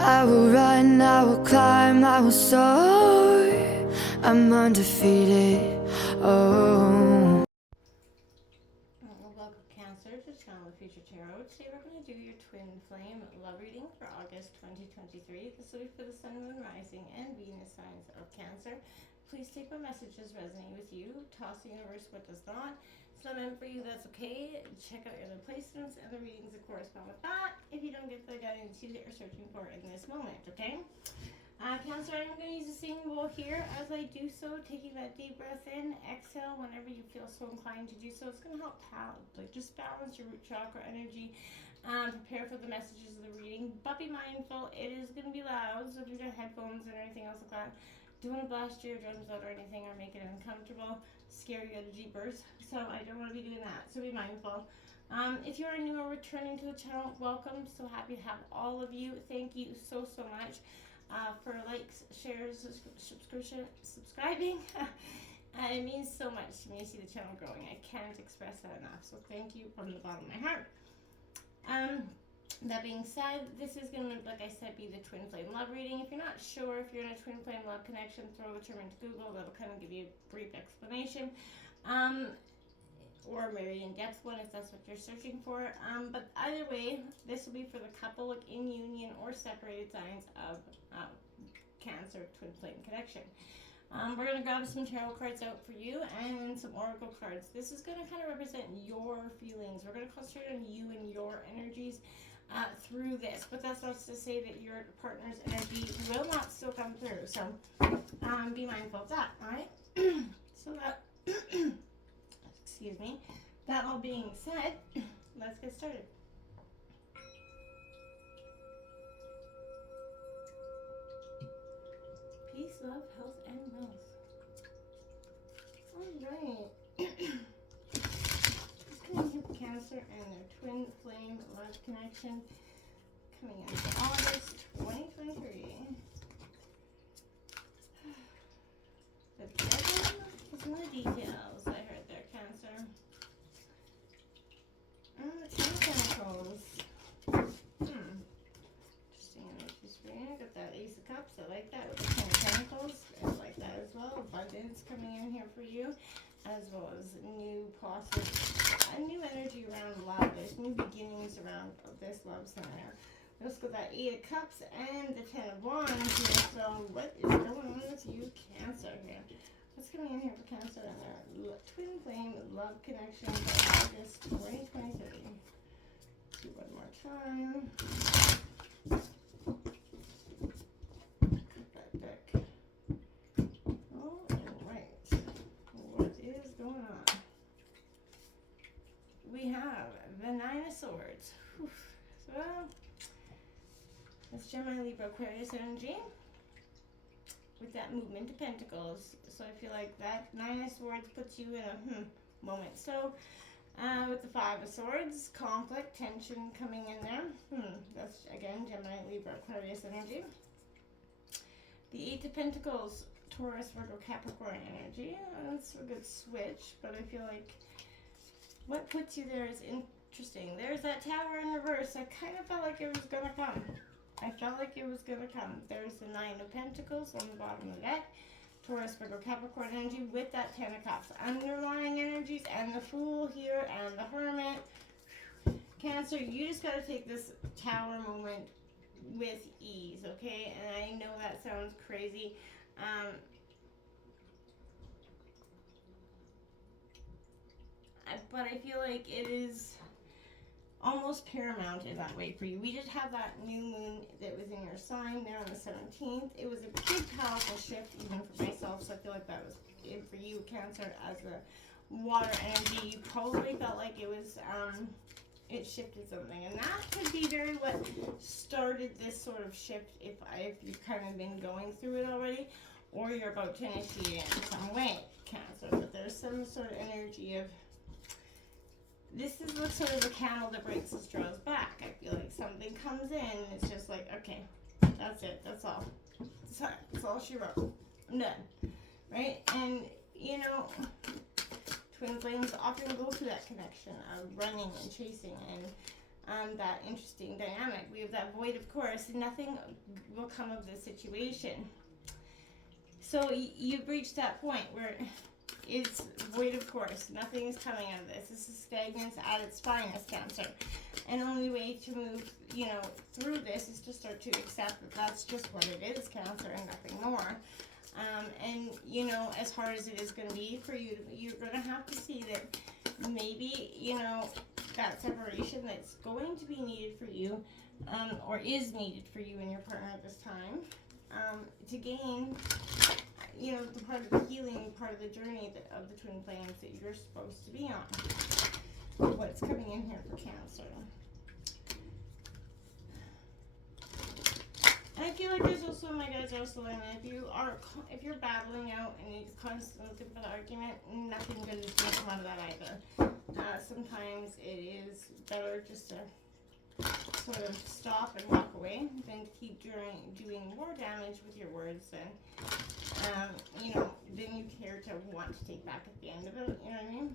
I will run, I will climb, I will soar. I'm undefeated. Oh. Welcome Cancer to Channel of Future Tarot. Today we're going to do your twin flame love reading for August 2023. This will be for the Sun, Moon, Rising, and Venus signs of Cancer. Please take what messages resonate with you. Toss the universe what does not. It's not meant for you, that's okay. Check out your other placements and the readings that correspond with that if you don't get the guidance you are searching for in this moment, okay? Cancer, I'm going to use the singing bowl here. As I do so, taking that deep breath in, exhale whenever you feel so inclined to do so. It's going to help just balance your root chakra energy. Prepare for the messages of the reading, but be mindful, it is going to be loud, so if you've got headphones and anything else like that, don't want to blast your eardrums out or anything or make it uncomfortable, scare you out of jeepers, so I don't want to be doing that, so be mindful. If you are new or returning to the channel, welcome. So happy to have all of you. Thank you so much for likes, shares, subscribing. It means so much to me to see the channel growing. I can't express that enough, so thank you from the bottom of my heart. That being said, this is going to, like I said, be the twin flame love reading. If you're not sure if you're in a twin flame love connection, throw the term into Google. That'll kind of give you a brief explanation. Or a very in-depth one if that's what you're searching for. But either way, this will be for the couple like in union or separated signs of Cancer twin flame connection. We're going to grab some tarot cards out for you and some oracle cards. This is going to kind of represent your feelings. We're going to concentrate on you and your energies through this, but that's not to say that your partner's energy will not still come through, so be mindful of that. All right. So that excuse me, that all being said, let's get started. Peace, love, health, and wealth. Alright. Just coming here for Cancer and their twin flame love connection coming in for August 2023. The devil is in the details, I heard there, Cancer. The Ten of Pentacles. Interesting energies for you. Got that Ace of Cups. I like that with the Ten of Pentacles. I like that as well. Abundance coming in here for you, as well as a new energy around love. There's new beginnings around this love scenario. Let's go that Eight of Cups and the Ten of Wands here. So what is going on with you, Cancer here? What's coming in here for Cancer and their twin flame love connection for August 2023? Do one more time. That deck. Alright. What is going on? We have the Nine of Swords. Whew. So, that's Gemini, Libra, Aquarius energy with that movement of Pentacles. So I feel like that Nine of Swords puts you in a moment. So with the Five of Swords, conflict, tension coming in there. That's again Gemini, Libra, Aquarius energy. The Eight of Pentacles, Taurus, Virgo, Capricorn energy. That's a good switch, but I feel like what puts you there is interesting. There's that Tower in reverse. I kind of felt like it was gonna come. There's the Nine of Pentacles on the bottom of the deck. Taurus, Virgo, Capricorn energy with that Ten of Cups. Underlying energies and the Fool here and the Hermit. Cancer, you just got to take this Tower moment with ease, okay? And I know that sounds crazy. But I feel like it is almost paramount in that way for you. We did have that new moon that was in your sign there on the 17th. It was a big, powerful shift even for myself, so I feel like that was it for you, Cancer, as a water energy. You probably felt like it was, it shifted something, and that could be very what started this sort of shift if you've kind of been going through it already, or you're about to initiate it in some way, Cancer. But there's some sort of energy of, this is what sort of the candle that breaks the straws back. I feel like something comes in, it's just like, okay, that's it, that's all. That's all she wrote. I'm done. Right? And, you know, twin flames often go through that connection of running and chasing and that interesting dynamic. We have that void of course, nothing will come of this situation. So you've reached that point where it's void of course, nothing is coming out of this. This is stagnance at its finest, Cancer. And the only way to move, through this is to start to accept that that's just what it is, Cancer, and nothing more. And as hard as it is going to be for you, you're going to have to see that maybe, that separation that's going to be needed for you, or is needed for you and your partner at this time, to gain, the part of the healing, part of the journey of the twin flames that you're supposed to be on. What's coming in here for Cancer? And I feel like there's also, my guys, also, and if you're battling out and you're constantly looking for the argument, nothing good is going to come out of that either. Sometimes it is better just to sort of stop and walk away than to keep doing more damage with your words than you care to want to take back at the end of it. You know what I mean?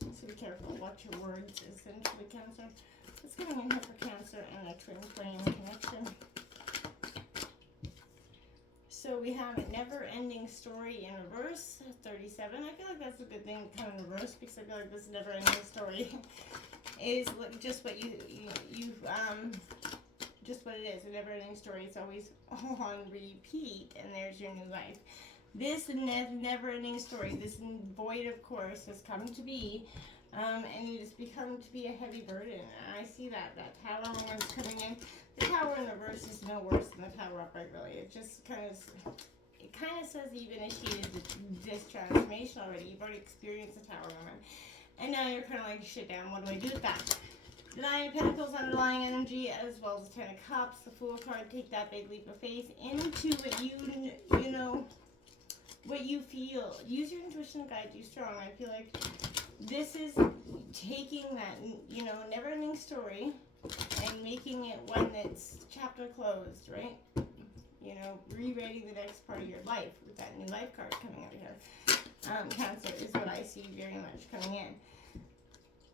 So be careful. Watch your words, essentially, Cancer. What's coming in here for Cancer and a twin flame connection? So we have a never-ending story in reverse, 37. I feel like that's a good thing to come in reverse, because I feel like this never-ending story is just what just what it is. A never-ending story. It's always on repeat, and there's your new life. This never-ending story, this void of course, has come to be, and it has become to be a heavy burden. And I see that Tower one's coming in. The Tower in reverse is no worse than the Tower upright, really. It just kind of says that you've initiated this transformation already. You've already experienced the Tower moment, and now you're kind of like, shit, damn, what do I do with that? The Nine of Pentacles underlying energy, as well as the Ten of Cups, the Fool card. Take that big leap of faith into what what you feel. Use your intuition to guide you strong. I feel like this is taking that, never-ending story and making it one that's chapter closed, right? Rewriting the next part of your life with that new life card coming out here. Cancer is what I see very much coming in.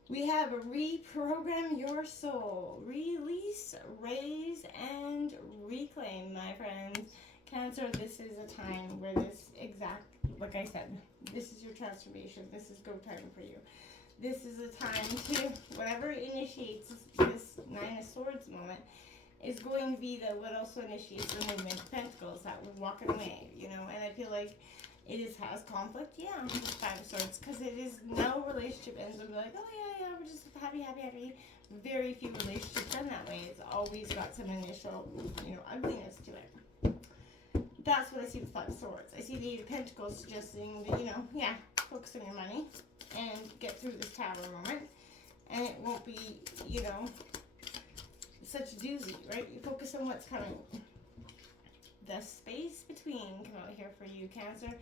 We have reprogram your soul, release, raise, and reclaim, my friends. Cancer, this is a time where like I said, this is your transformation. This is go time for you. This is a time to, whatever initiates this Nine of Swords moment is going to be what also initiates the movement of Pentacles, that was walking away, and I feel like it has conflict, yeah, with Five of Swords, because it is no relationship ends with like, oh yeah, we're just happy. Very few relationships end that way. It's always got some initial, ugliness to it. That's what I see with Five of Swords. I see the Eight of Pentacles suggesting that, focus on your money and get through this Tower moment, and it won't be, such a doozy, right? You focus on what's coming. The space between come out here for you, Cancer,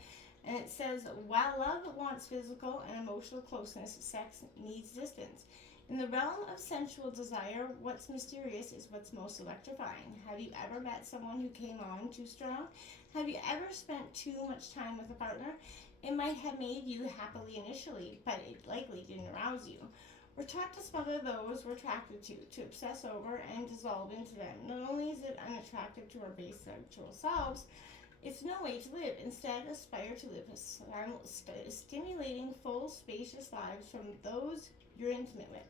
and it says, while love wants physical and emotional closeness, sex needs distance. In the realm of sensual desire, what's mysterious is what's most electrifying. Have you ever met someone who came on too strong? Have you ever spent too much time with a partner? It might have made you happily initially, but it likely didn't arouse you. We're taught to smother those we're attracted to obsess over and dissolve into them. Not only is it unattractive to our base sexual selves, it's no way to live. Instead, aspire to live stimulating, full, spacious lives from those you're intimate with.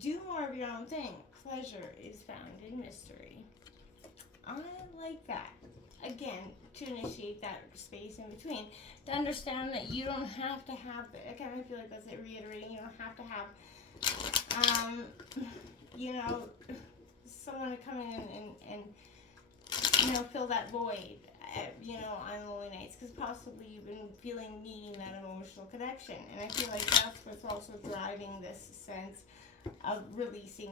Do more of your own thing. Pleasure is found in mystery. I like that. Again, to initiate that space in between. To understand that you don't have to have, I kind of feel like that's it, reiterating, you don't have to have, someone to come in and fill that void, on lonely nights, because possibly you've been needing that emotional connection. And I feel like that's what's also driving this sense of releasing,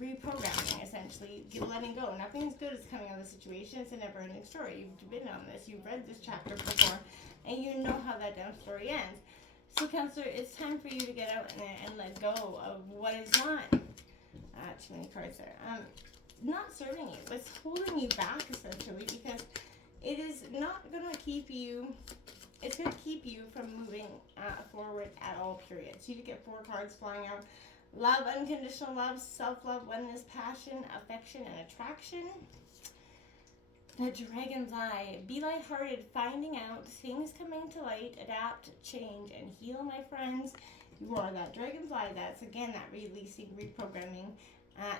reprogramming, essentially, letting go. Nothing's good is coming out of the situation. It's a never-ending story. You've been on this. You've read this chapter before, and you know how that damn story ends. So, Cancer, it's time for you to get out and let go of what is not. Too many cards there. Not serving you. It's holding you back, essentially, because it is not going to keep you. It's going to keep you from moving forward at all, period. So you get 4 cards flying out. Love, unconditional love, self-love, oneness, passion, affection, and attraction. The dragonfly. Be lighthearted, finding out, things coming to light, adapt, change, and heal, my friends. You are that dragonfly. That's, again, that releasing, reprogramming.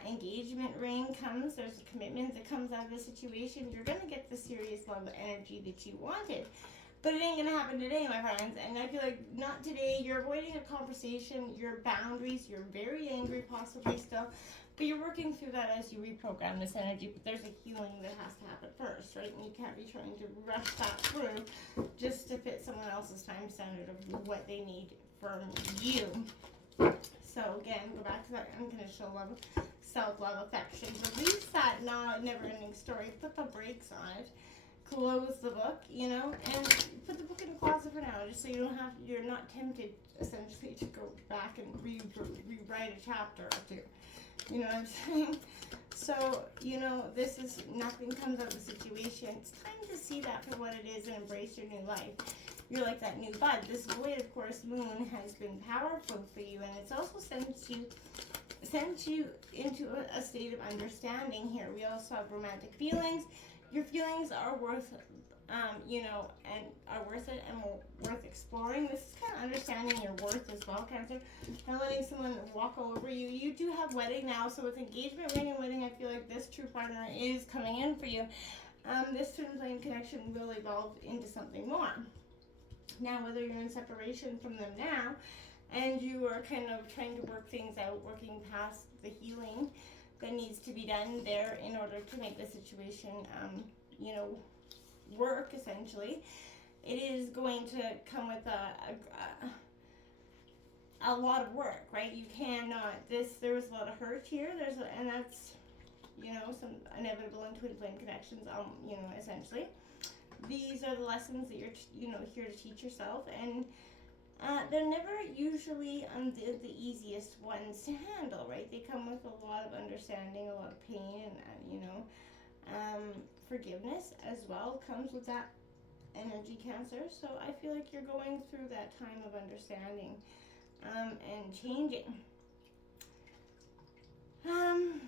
Engagement ring comes. There's a commitment that comes out of the situation. You're going to get the serious love energy that you wanted. But it ain't going to happen today, my friends. And I feel like not today. You're avoiding a conversation. Your boundaries. You're very angry possibly still. But you're working through that as you reprogram this energy. But there's a healing that has to happen first, right? And you can't be trying to rush that through just to fit someone else's time standard of what they need from you. So again, go back to that unconditional love, self-love, affection. Release that never-ending story. Put the brakes on it. Close the book, you know, and put the book in the closet for now, just so you don't have, you're not tempted essentially to go back and rewrite a chapter or two. You know what I'm saying? So, you know, this is, nothing comes out of the situation. It's time to see that for what it is and embrace your new life. You're like that new bud. This void, of course, moon has been powerful for you, and it's also sent you into a state of understanding here. We also have romantic feelings. Your feelings are worth, you know, and are worth it and worth exploring. This is kind of understanding your worth as well, Cancer. And letting someone walk all over you. You do have wedding now, so with engagement, ring, and wedding, I feel like this true partner is coming in for you. This twin flame connection will evolve into something more. Now, whether you're in separation from them now, and you are kind of trying to work things out, working past the healing that needs to be done there in order to make the situation, you know, work, essentially, it is going to come with a lot of work, right? You cannot, there was a lot of hurt here, and that's, you know, some inevitable in twin flame connections, you know, essentially. These are the lessons that you're, you know, here to teach yourself, and they're never usually the easiest ones to handle, right? They come with a lot of understanding, a lot of pain, and you know, forgiveness as well comes with that energy, Cancer. So I feel like you're going through that time of understanding and changing. And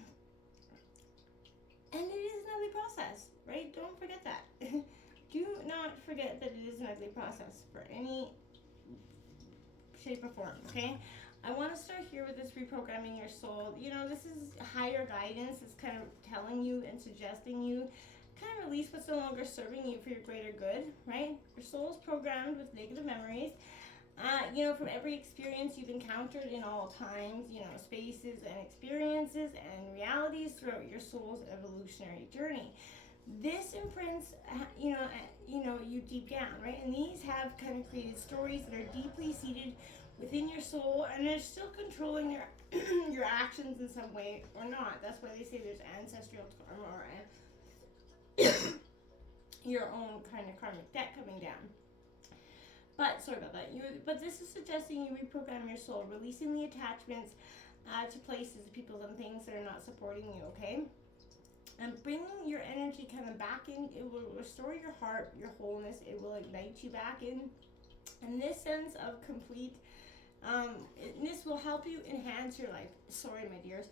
it is an ugly process, right? Don't forget that. Do not forget that it is an ugly process for any shape or form, okay? I want to start here with this reprogramming your soul. You know, this is higher guidance. It's kind of telling you and suggesting you kind of release what's no longer serving you for your greater good, right? Your soul is programmed with negative memories. You know, from every experience you've encountered in all times, you know, spaces and experiences and realities throughout your soul's evolutionary journey. This imprints, you know, you deep down, right? And these have kind of created stories that are deeply seated within your soul, and they're still controlling your your actions in some way or not. That's why they say there's ancestral karma or your own kind of karmic debt coming down. But sorry about that. But this is suggesting you reprogram your soul, releasing the attachments to places, people, and things that are not supporting you. Okay. And bringing your energy kind of back in, it will restore your heart, your wholeness. It will ignite you back in. And this sense of complete, this will help you enhance your life. Sorry, my dears.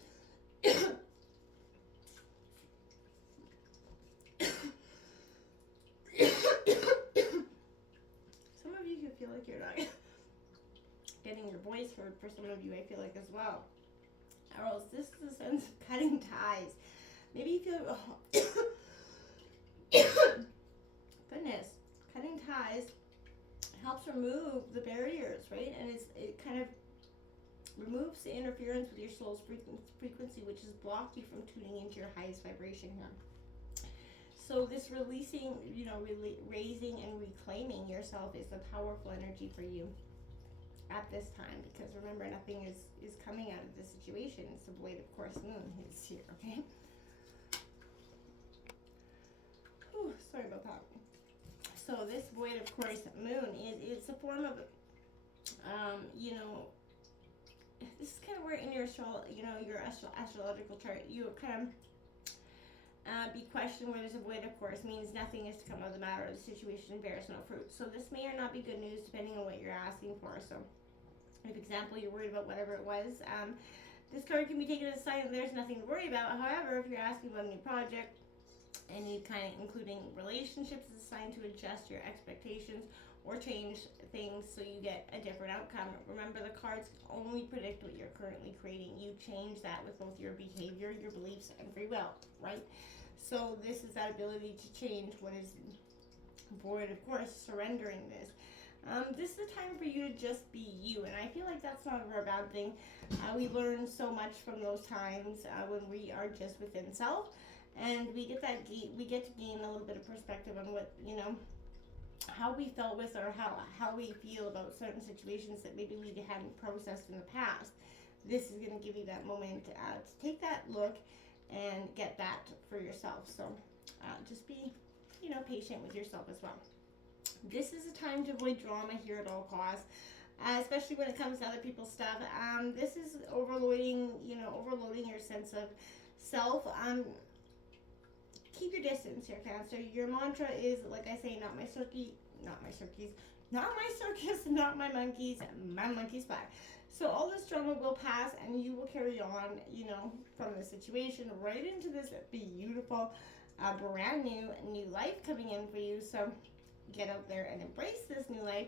Some of you can feel like you're not getting your voice heard. For some of you, I feel like as well. Or else this is a sense of cutting ties. Maybe you feel, goodness, cutting ties helps remove the barriers, right? And it kind of removes the interference with your soul's frequency, which has blocked you from tuning into your highest vibration here. So this releasing, you know, raising and reclaiming yourself is a powerful energy for you at this time, because remember, nothing is coming out of this situation. It's the void, of course, moon is here, okay? Whew, sorry about that. So this void, of course, moon it's a form of, you know, this is kind of where in your your astrological chart, you kind of be questioned where there's a void, of course, means nothing is to come of the matter, the situation bears no fruit. So this may or not be good news depending on what you're asking for. So If, example, you're worried about whatever it was, this card can be taken as a sign that there's nothing to worry about. However, if you're asking about a new project, any kind of including relationships, is a sign to adjust your expectations or change things so you get a different outcome. Remember, the cards only predict what you're currently creating. You change that with both your behavior, your beliefs, and free will, right? So this is that ability to change what is void, of course, surrendering this. This is a time for you to just be you, and I feel like that's not a bad thing. We learn so much from those times when we are just within self, and we get to gain a little bit of perspective on what, how we felt with, or how we feel about certain situations that maybe we hadn't processed in the past. This is going to give you that moment to take that look and get that for yourself. So just be, patient with yourself as well. This is a time to avoid drama here at all costs, especially when it comes to other people's stuff. This is overloading your sense of self. Keep your distance here, Cancer. Your mantra is, like I say, not my circus, not my monkeys, my monkey's fly. So all this drama will pass, and you will carry on, from the situation right into this beautiful, brand new life coming in for you. So get out there and embrace this new life.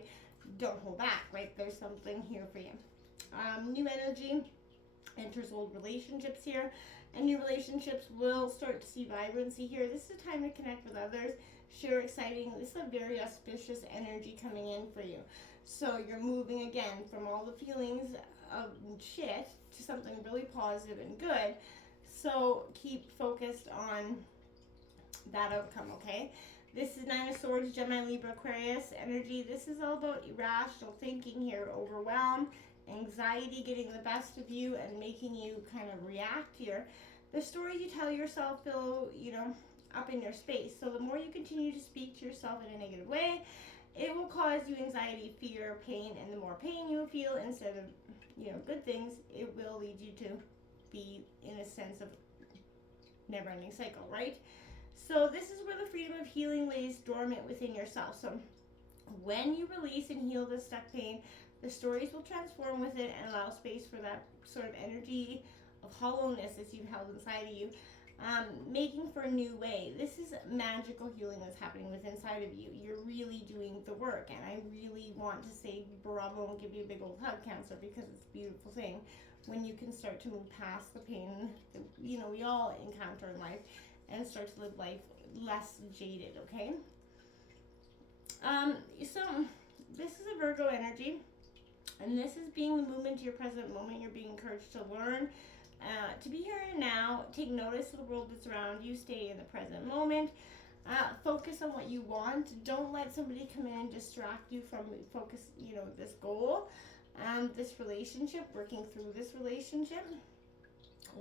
Don't hold back, right? There's something here for you. New energy enters old relationships here, and new relationships will start to see vibrancy here. This is a time to connect with others, share exciting. This is a very auspicious energy coming in for you. So you're moving again from all the feelings of shit to something really positive and good. So keep focused on that outcome, okay? This is Nine of Swords, Gemini, Libra, Aquarius energy. This is all about irrational thinking here, overwhelm, anxiety getting the best of you and making you kind of react here. The stories you tell yourself feel, up in your space. So the more you continue to speak to yourself in a negative way, it will cause you anxiety, fear, pain, and the more pain you feel instead of, good things, it will lead you to be in a sense of never-ending cycle, right? So this is where the freedom of healing lays dormant within yourself. So when you release and heal the stuck pain, the stories will transform with it and allow space for that sort of energy of hollowness that you've held inside of you, making for a new way. This is magical healing that's happening within inside of you. You're really doing the work, and I really want to say bravo and give you a big old hug, Cancer, because it's a beautiful thing when you can start to move past the pain that, we all encounter in life and start to live life less jaded, okay? So this is a Virgo energy, and this is being the movement to your present moment. You're being encouraged to learn, to be here and now, take notice of the world that's around you, stay in the present moment, focus on what you want. Don't let somebody come in and distract you from focus, this goal, this relationship, working through this relationship,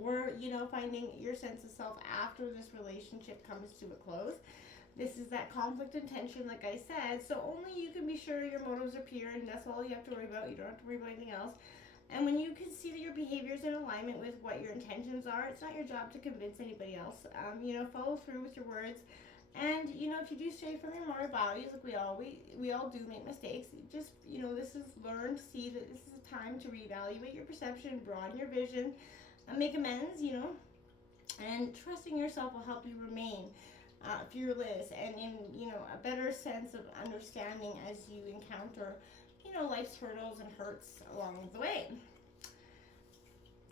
or, finding your sense of self after this relationship comes to a close. This is that conflict and tension, like I said, so only you can be sure your motives are pure, and that's all you have to worry about. You don't have to worry about anything else. And when you can see that your behavior is in alignment with what your intentions are, it's not your job to convince anybody else. Follow through with your words. And, if you do stray from your moral values, like we all do make mistakes, just, this is learn to see that this is a time to reevaluate your perception, broaden your vision, and make amends, and trusting yourself will help you remain fearless and in, a better sense of understanding as you encounter, life's hurdles and hurts along the way.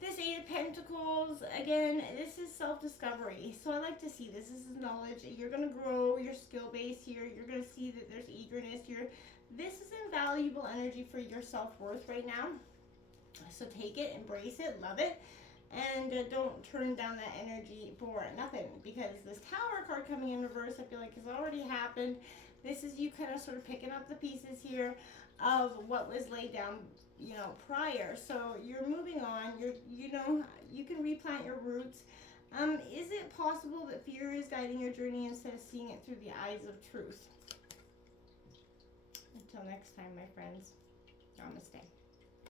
This Eight of Pentacles, again, this is self-discovery. So I like to see this. This is knowledge. You're going to grow your skill base here. You're going to see that there's eagerness here. This is invaluable energy for your self-worth right now. So take it, embrace it, love it. And don't turn down that energy for nothing, because this Tower card coming in reverse, I feel like has already happened. This is you kind of sort of picking up the pieces here of what was laid down, prior. So you're moving on. You can replant your roots. Is it possible that fear is guiding your journey instead of seeing it through the eyes of truth? Until next time, my friends, namaste.